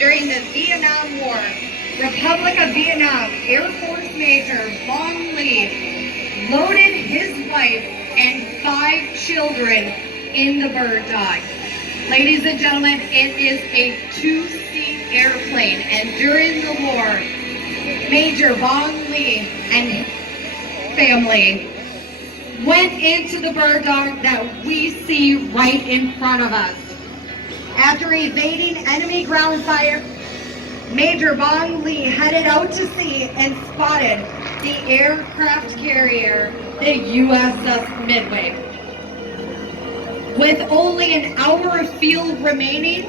during the Vietnam War, Republic of Vietnam Air Force Major Vong Lee loaded his wife and 5 children in the Bird Dog. Ladies and gentlemen, it is a 2-seat airplane, and during the war, Major Vong Lee and his family went into the Bird Dog that we see right in front of us. After evading enemy ground fire, Major Vong Lee headed out to sea and spotted the aircraft carrier, the USS Midway. With only an hour of fuel remaining,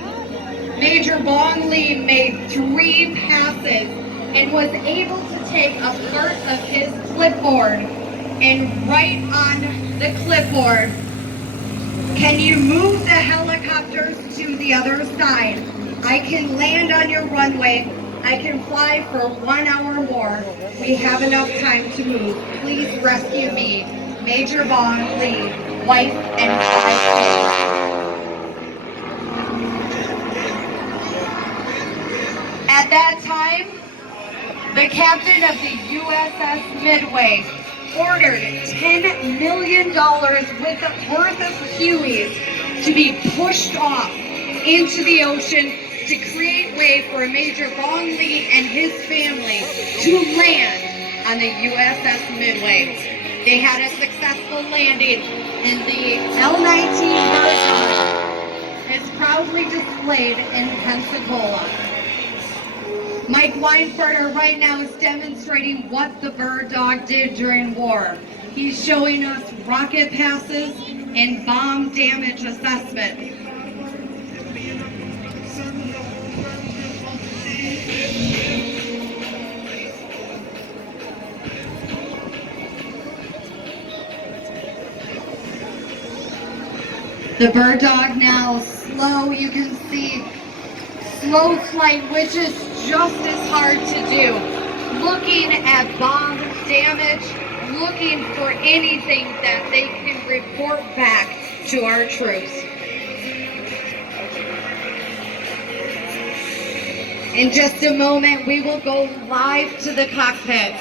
Major Vong Lee made 3 passes and was able to take a part of his clipboard and write on the clipboard, "Can you move the helicopters to the other side? I can land on your runway. I can fly for 1 hour more. We have enough time to move. Please rescue me. Major Vong Lee, wife and 5 kids." At that time, the captain of the USS Midway ordered $10 million worth of Hueys to be pushed off into the ocean to create way for Major Vong Lee and his family to land on the USS Midway. They had a successful landing, and the L-19 Bird Dog is proudly displayed in Pensacola. Mike Weinfurter right now is demonstrating what the Bird Dog did during war. He's showing us rocket passes and bomb damage assessment. The Bird Dog now slow, you can see slow flight, which is just as hard to do. Looking at bomb damage, looking for anything that they can report back to our troops. In just a moment, we will go live to the cockpit.